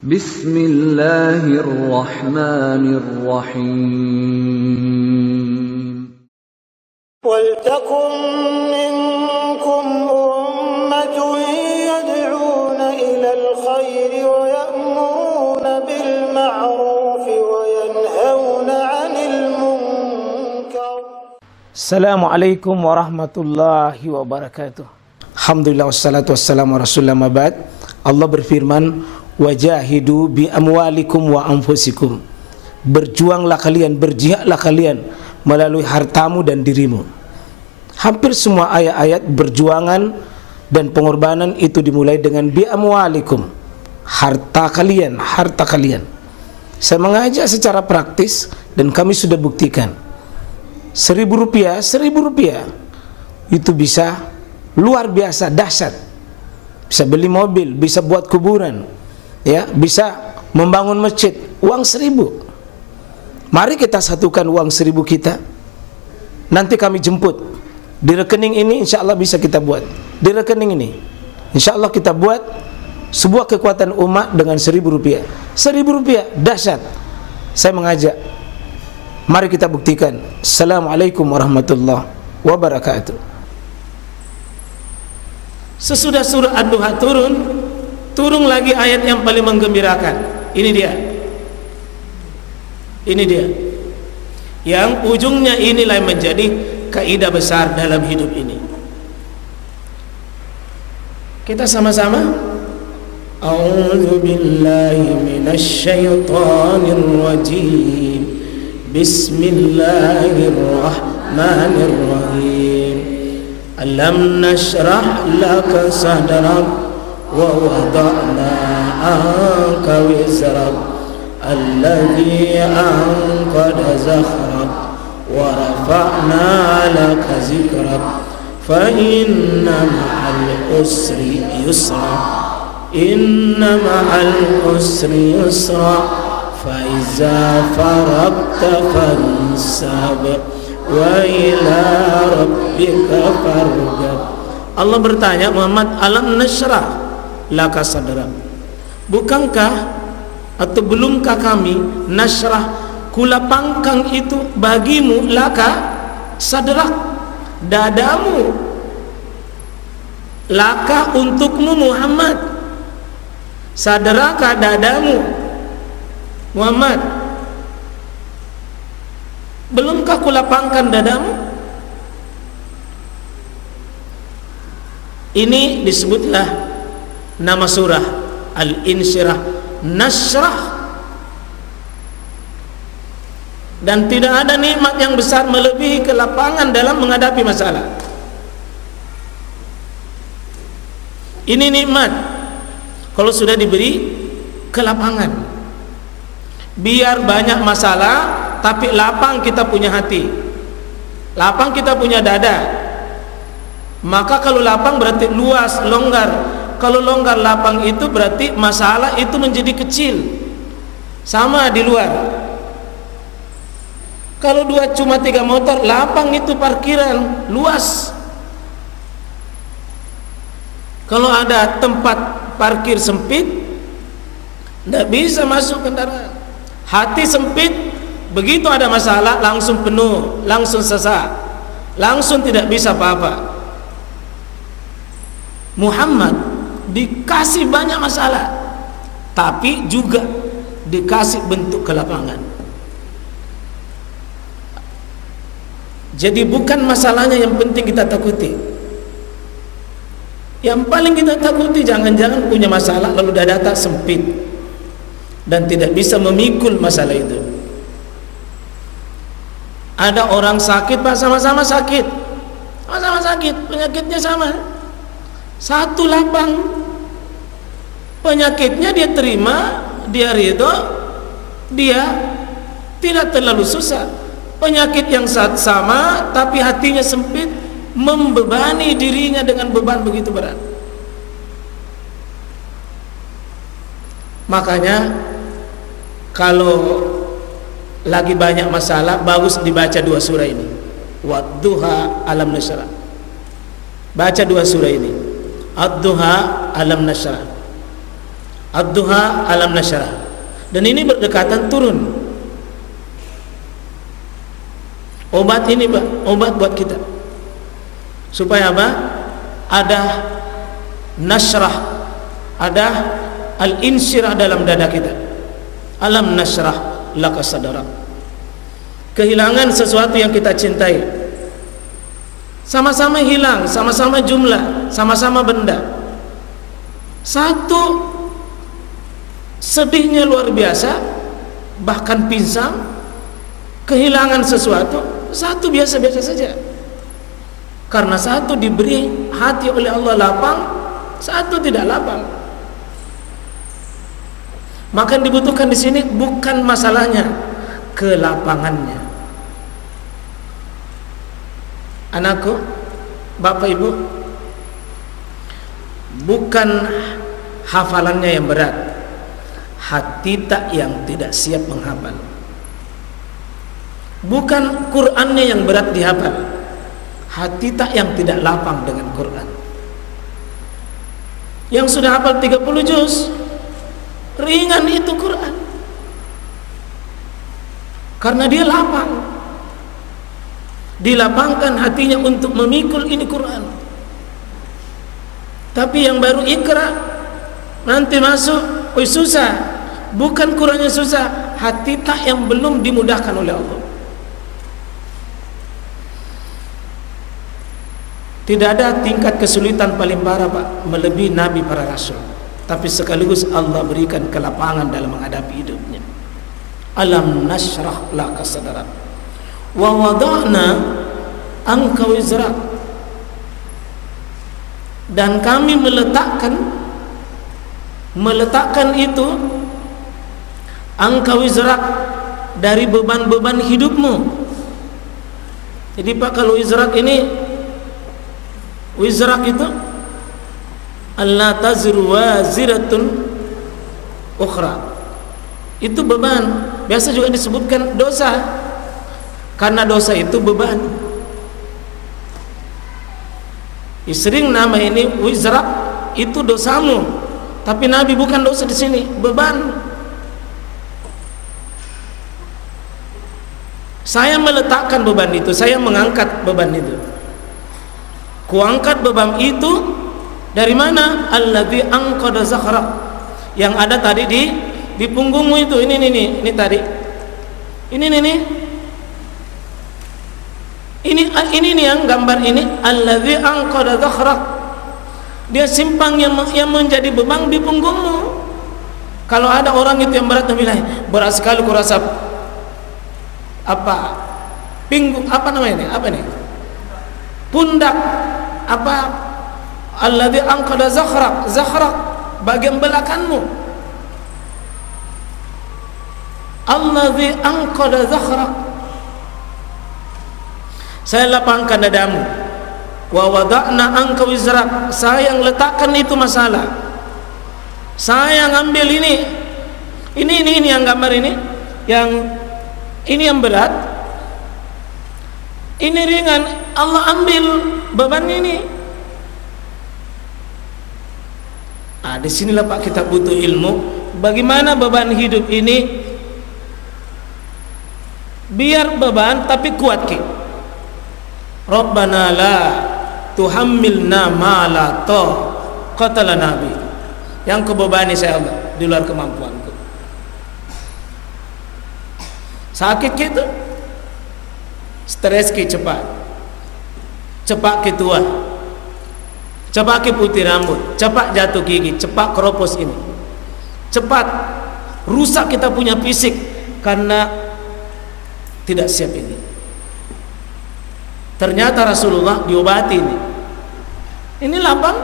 Bismillahirrahmanirrahim. وَلْتَكُنْ مِنْكُمْ أُمَّةٌ يَدْعُونَ إِلَى الْخَيْرِ وَيَأْمُرُونَ بِالْمَعْرُوفِ وَيَنْهَوْنَ عَنِ الْمُنْكَرِ. Assalamualaikum warahmatullahi wabarakatuh. Alhamdulillah wassalatu wassalamu rasulullah mabad. Allah berfirman, wajahidu bi amwalikum wa anfusikum. Berjuanglah kalian, berjihadlah kalian melalui hartamu dan dirimu. Hampir semua ayat-ayat berjuangan dan pengorbanan itu dimulai dengan bi amwalikum, harta kalian, harta kalian. Saya mengajak secara praktis dan kami sudah buktikan. Rp1.000 itu bisa luar biasa dahsyat. Bisa beli mobil, bisa buat kuburan, ya, bisa membangun masjid. Uang 1.000. Mari kita satukan uang 1.000 kita. Nanti kami jemput di rekening ini, insya Allah bisa kita buat. Di rekening ini, insya Allah kita buat sebuah kekuatan umat dengan Rp1.000. Rp1.000 dahsyat. Saya mengajak, mari kita buktikan. Assalamualaikum warahmatullahi wabarakatuh. Sesudah surah Ad-Duha turun lagi ayat yang paling menggembirakan. Ini dia. Ini dia. Yang ujungnya inilah yang menjadi kaidah besar dalam hidup ini. Kita sama-sama. A'udzu billahi minasy syaithanir rajim. Bismillahirrahmanirrahim. Alam nashrah laka sadrak wa wada'na anka wizrak alladhi anqadha zahrak wa rafa'na laka zikrak fa inna ma'al usri yusra inna ma'al usri yusra fa iza faragta fansab wa ila rabbika farghab. Allah bertanya, Muhammad, alam nashrah laka sadrak, bukankah atau belumkah kami nashrah, kulapangkan itu bagimu, laka sadrak, dadamu, laka untukmu Muhammad, sadraka dadamu Muhammad, belumkah kulapangkan dadamu? Ini disebutlah nama surah Al-Insyirah, nasrah. Dan tidak ada nikmat yang besar melebihi kelapangan dalam menghadapi masalah. Ini nikmat kalau sudah diberi kelapangan. Biar banyak masalah, tapi lapang kita punya hati, lapang kita punya dada. Maka kalau lapang berarti luas, longgar. Kalau longgar lapang itu berarti masalah itu menjadi kecil. Sama di luar. Kalau cuma 3 motor, lapang itu parkiran, luas. Kalau ada tempat parkir sempit, tidak bisa masuk kendaraan. Hati sempit, begitu ada masalah langsung penuh, langsung sesak, langsung tidak bisa apa-apa. Muhammad dikasih banyak masalah, tapi juga dikasih bentuk kelapangan. Jadi bukan masalahnya yang penting kita takuti. Yang paling kita takuti jangan-jangan punya masalah lalu dada sempit dan tidak bisa memikul masalah itu. Ada orang sakit, Pak, sama-sama sakit, sama-sama sakit, penyakitnya sama, satu lapang penyakitnya, dia terima, dia ridho, dia tidak terlalu susah. Penyakit yang sama tapi hatinya sempit, membebani dirinya dengan beban begitu berat. Makanya kalau lagi banyak masalah, bagus dibaca 2 surah ini, Wadduha, Alam Nashrah. Baca 2 surah ini, Ad-Duha, Alam Nashrah. Ad-Duha, Alam Nashrah. Dan ini berdekatan turun. Obat ini Pak, obat buat kita. Supaya apa? Ada nasrah, ada al-insyirah dalam dada kita. Alam nasrah laka sadrak. Kehilangan sesuatu yang kita cintai. Sama-sama hilang, sama-sama jumlah, sama-sama benda. Satu sedihnya luar biasa, bahkan pingsan, kehilangan sesuatu. Satu biasa-biasa saja. Karena satu diberi hati oleh Allah lapang, satu tidak lapang. Maka yang dibutuhkan di sini bukan masalahnya, kelapangannya. Anakku, Bapak Ibu, bukan hafalannya yang berat, hati tak yang tidak siap menghafal. Bukan Qur'annya yang berat dihafal, hati tak yang tidak lapang dengan Qur'an. Yang sudah hafal 30 juz, ringan itu Qur'an, karena dia lapang, dilapangkan hatinya untuk memikul ini Qur'an. Tapi yang baru ikra, nanti masuk, susah. Bukan Qur'annya susah, hati tak yang belum dimudahkan oleh Allah. Tidak ada tingkat kesulitan paling parah Pak, melebihi Nabi para Rasul. Tapi sekaligus Allah berikan kelapangan dalam menghadapi hidupnya. Alam nashrah laka sadrak wa wada'na anka wizrak. Dan kami meletakkan itu anka wizrak, dari beban-beban hidupmu. Jadi Pak, kalau wizrak ini, wizrak itu alla tazru waziratun ukhra, itu beban. Biasa juga disebutkan dosa, karena dosa itu beban. Sering nama ini wizrak itu dosamu, tapi Nabi bukan dosa di sini, beban. Saya meletakkan beban itu, saya mengangkat beban itu. Kuangkat beban itu dari mana? Alladzi anqadha zakhrak, yang ada tadi di punggungmu itu. Ini tadi. Ini nih yang gambar ini. Alladzi anqadha zakhrak, dia simpang yang menjadi beban di punggungmu. Kalau ada orang itu yang berat, bilang berat sekali kurasa apa? Pinggung apa namanya ini? Apa nih? Pundak apa? Alladzi anqadha zakhrak, bagian belakangmu. Alladzi anqadha zakhrak, saya lapangkan dadamu. Wa wada'na anka wizrak, saya yang letakkan itu masalah. Saya yang ambil ini yang gambar ini, yang berat, ini ringan, Allah ambil beban ini. Disinilah Pak kita butuh ilmu. Bagaimana beban hidup ini biar beban tapi kuat ki. Rabbana la tuhammilna ma la taqata lana bi. Yang kubebani saya Allah di luar kemampuanku. Sakit gitu, stres ki cepat ki tua, cepat ki putih rambut, cepat jatuh gigi, cepat keropos ini, cepat rusak kita punya fisik karena tidak siap ini. Ternyata Rasulullah diobati ini. Ini lapang.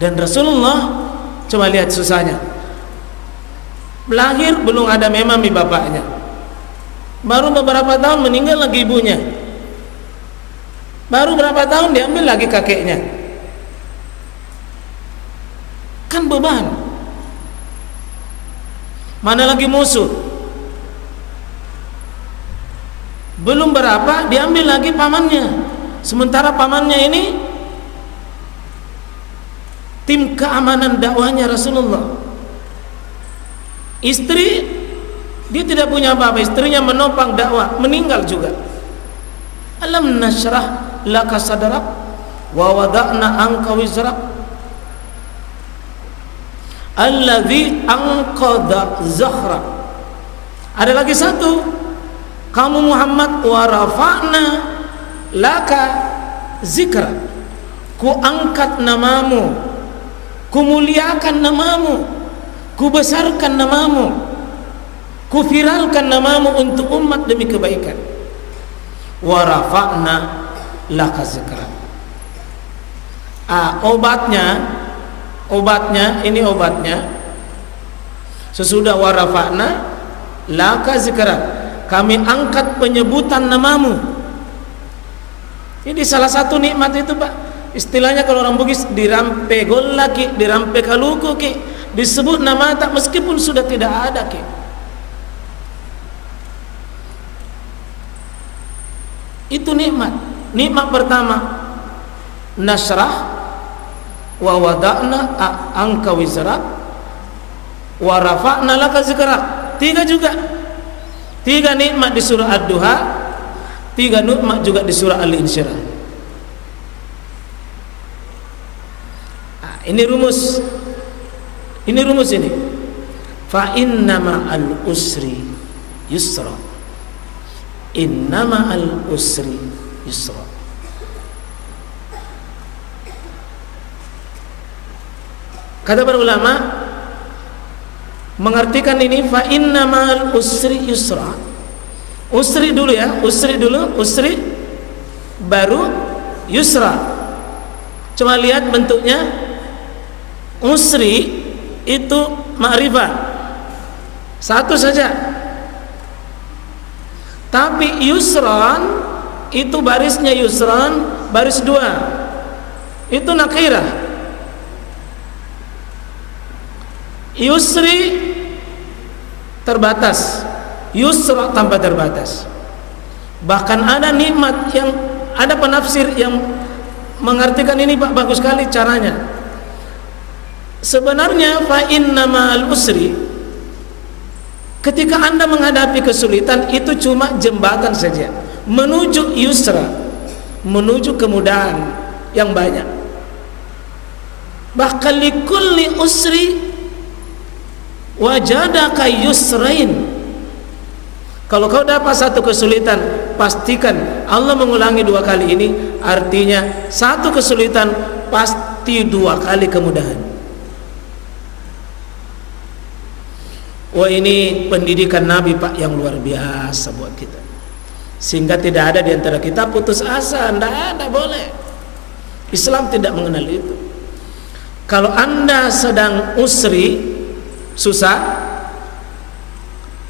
Dan Rasulullah coba lihat susahnya. Lahir belum ada memang di bapaknya. Baru beberapa tahun meninggal lagi ibunya. Baru berapa tahun diambil lagi kakeknya. Kan beban. Mana lagi musuh. Belum berapa diambil lagi pamannya. Sementara pamannya ini tim keamanan dakwahnya Rasulullah. Istri dia tidak punya apa-apa, istrinya menopang dakwah, meninggal juga. Alam nashrah laka sadrak wa wada'na anka wizrak alladzi anqadha zahrak. Ada lagi satu, kamu Muhammad, wa rafa'na laka zikra, ku angkat namamu, ku muliakan namamu, ku besarkan namamu, ku viralkan namamu untuk umat demi kebaikan. Wa rafa'na laka zikra. Obatnya ini obatnya. Sesudah wa rafa'na laka zikra, kami angkat penyebutan namamu. Ini salah satu nikmat itu, Pak. Istilahnya kalau orang Bugis, dirampe gol lagi, dirampe kaluku ki, disebut nama tak meskipun sudah tidak ada ki. Itu nikmat. Nikmat pertama, nasrah wa wada'na anka wizrak wa rafa'na laka zikrak. Tiga juga. Tiga nikmat di surah Ad-Duha, tiga nikmat juga di surah Al-Insyirah. Ini rumus. Ini rumus ini. Fa inna ma'al usri yusra. Inna ma'al usri yusra. Kata para ulama mengartikan ini, fa inna ma'al usri yusra. Usri dulu ya, usri dulu, usri baru yusra. Cuma lihat bentuknya. Usri itu ma'rifah satu saja, tapi yusran itu barisnya yusran baris dua, itu nakirah. Yusri terbatas, yusra tanpa terbatas. Bahkan ada nikmat yang ada penafsir yang mengartikan ini, Pak, bagus sekali caranya. Sebenarnya fa inna ma'al usri, ketika Anda menghadapi kesulitan, itu cuma jembatan saja menuju yusra, menuju kemudahan yang banyak. Bahkan likulli usri wajadaka yusrain. Kalau kau dapat satu kesulitan, pastikan Allah mengulangi dua kali ini, artinya satu kesulitan pasti dua kali kemudahan. Wah, ini pendidikan Nabi, Pak, yang luar biasa buat kita. Sehingga tidak ada di antara kita putus asa. Tidak ada, boleh. Islam tidak mengenal itu. Kalau Anda sedang usri, susah,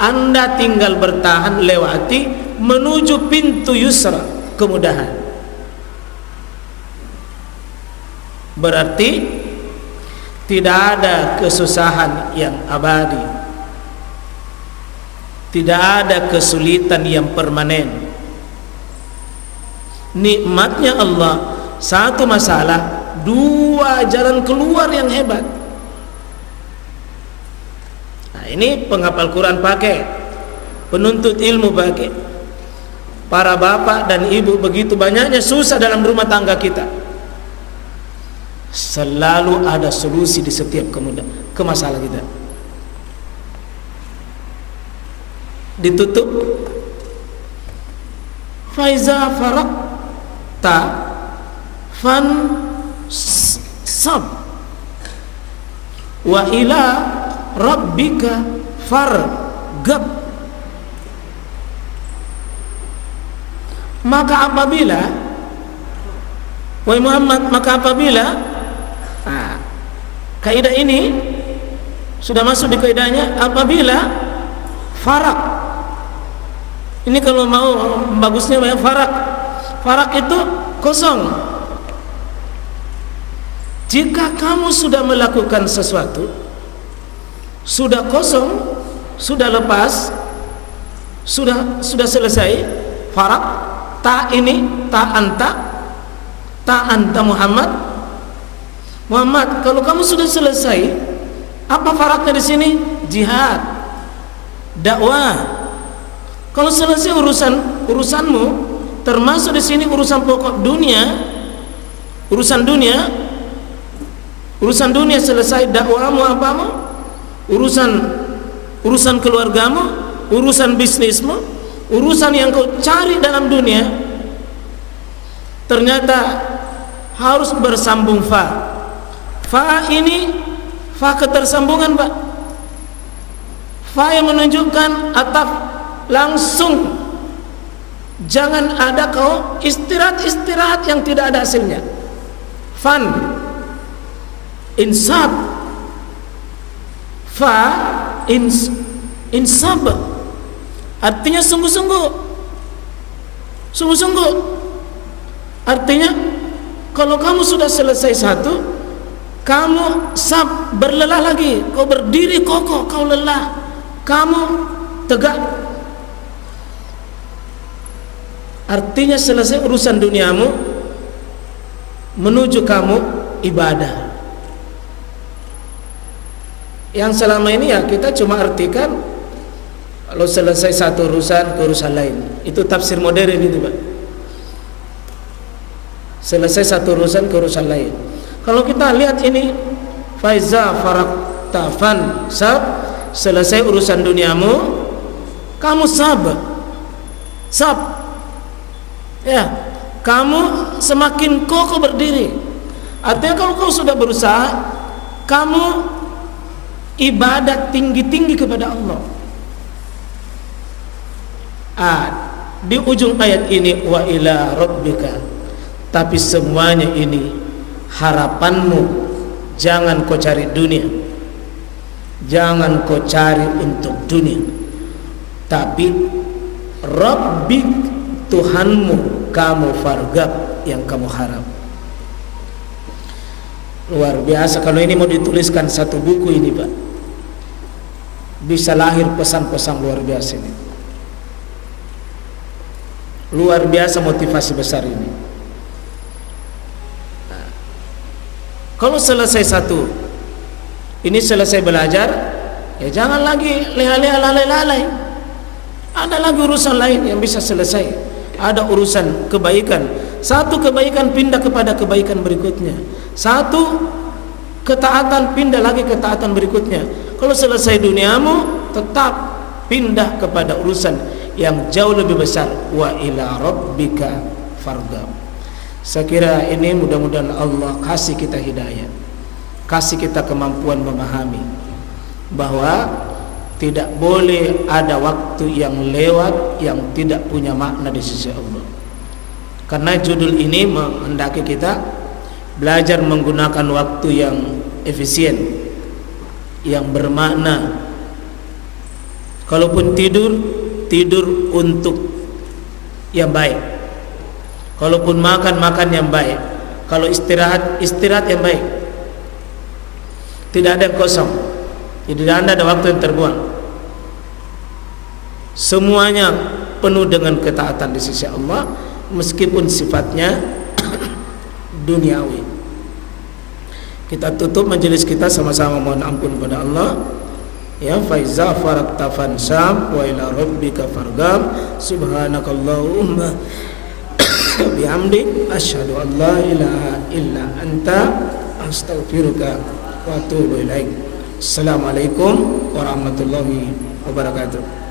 Anda tinggal bertahan, lewati, menuju pintu yusra, kemudahan. Berarti tidak ada kesusahan yang abadi, tidak ada kesulitan yang permanen. Nikmatnya Allah, satu masalah, dua jalan keluar yang hebat. Nah, ini penghafal Quran pakai, penuntut ilmu pakai, para bapak dan ibu, begitu banyaknya susah dalam rumah tangga kita. Selalu ada solusi di setiap ke masalah kita. Ditutup, faiza farakta fan sab wa ila rabbika fargab. Maka apabila, wahai Muhammad, maka apabila kaidah ini sudah masuk di kaidahnya, apabila farak, ini kalau mau bagusnya banyak farak. Farak itu kosong. Jika kamu sudah melakukan sesuatu, sudah kosong, sudah lepas, sudah selesai, farak, ta ini, ta anta Muhammad, Muhammad, kalau kamu sudah selesai, apa syaratnya di sini? Jihad, dakwah. Kalau selesai urusanmu, termasuk di sini urusan pokok dunia, urusan dunia selesai, dakwamu apamu, urusan keluargamu, urusan bisnismu, urusan yang kau cari dalam dunia, ternyata harus bersambung fa. Fa ini fa ketersambungan, Pak. Fa yang menunjukkan ataf langsung. Jangan ada kau istirahat yang tidak ada hasilnya. Fan, insab, fa, insab, artinya sungguh-sungguh. Artinya kalau kamu sudah selesai satu, kamu berlelah lagi. Kau berdiri kokoh, kau lelah, kamu tegak. Artinya selesai urusan duniamu, menuju kamu ibadah. Yang selama ini ya kita cuma artikan kalau selesai satu urusan ke urusan lain. Itu tafsir modern itu, Pak. Selesai satu urusan ke urusan lain. Kalau kita lihat ini, faiza farakta fan sab, selesai urusan duniamu, kamu sab. Ya, kamu semakin kokoh berdiri. Artinya kalau kau sudah berusaha, kamu ibadat tinggi-tinggi kepada Allah. Di ujung ayat ini, wa ila rabbika. Tapi semuanya ini harapanmu jangan kau cari dunia, jangan kau cari untuk dunia, tapi Rabbik, Tuhanmu, kamu fargab, yang kamu harap. Luar biasa. Kalau ini mau dituliskan satu buku ini, Pak, bisa lahir pesan-pesan luar biasa ini. Luar biasa motivasi besar ini. Kalau selesai satu, ini selesai belajar, ya jangan lagi leha-leha lalai-lalai. Ada lagi urusan lain yang bisa selesai. Ada urusan kebaikan. Satu kebaikan pindah kepada kebaikan berikutnya. Satu ketaatan pindah lagi ketaatan berikutnya. Kalau selesai duniamu, tetap pindah kepada urusan yang jauh lebih besar. Wa ila rabbika farghab. Saya kira ini mudah-mudahan Allah kasih kita hidayah, kasih kita kemampuan memahami bahwa tidak boleh ada waktu yang lewat yang tidak punya makna di sisi Allah. Karena judul ini menghendaki kita belajar menggunakan waktu yang efisien, yang bermakna. Kalaupun tidur untuk yang baik. Kalaupun makan yang baik. Kalau istirahat yang baik. Tidak ada yang kosong. Tidak ada waktu yang terbuang. Semuanya penuh dengan ketaatan di sisi Allah, meskipun sifatnya duniawi. Kita tutup majelis kita sama-sama mohon ampun kepada Allah. Ya, faiza farakta fansab wa ila rabbika farghab. Subhanakallahumma bihamdik asyhadu an la ilaha illa anta astaghfiruka wa atubu ilaik. Assalamualaikum warahmatullahi wabarakatuh.